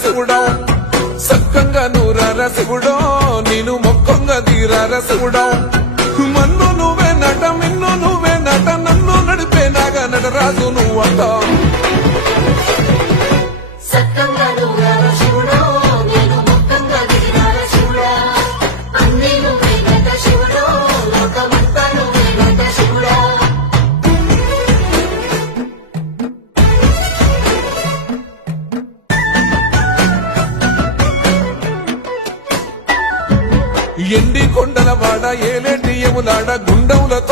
శివుడో సక్కంగా నూరార శివుడో నేను మొక్కంగా తీరార శివుడో మన్ను నువ్వే నట మిన్ను నువ్వే నట నన్ను నడిపే నాగా నటరాజు నువ్వంట ఎండి కొండల వాడ ఏలేటి ఎములాడ గుండములతో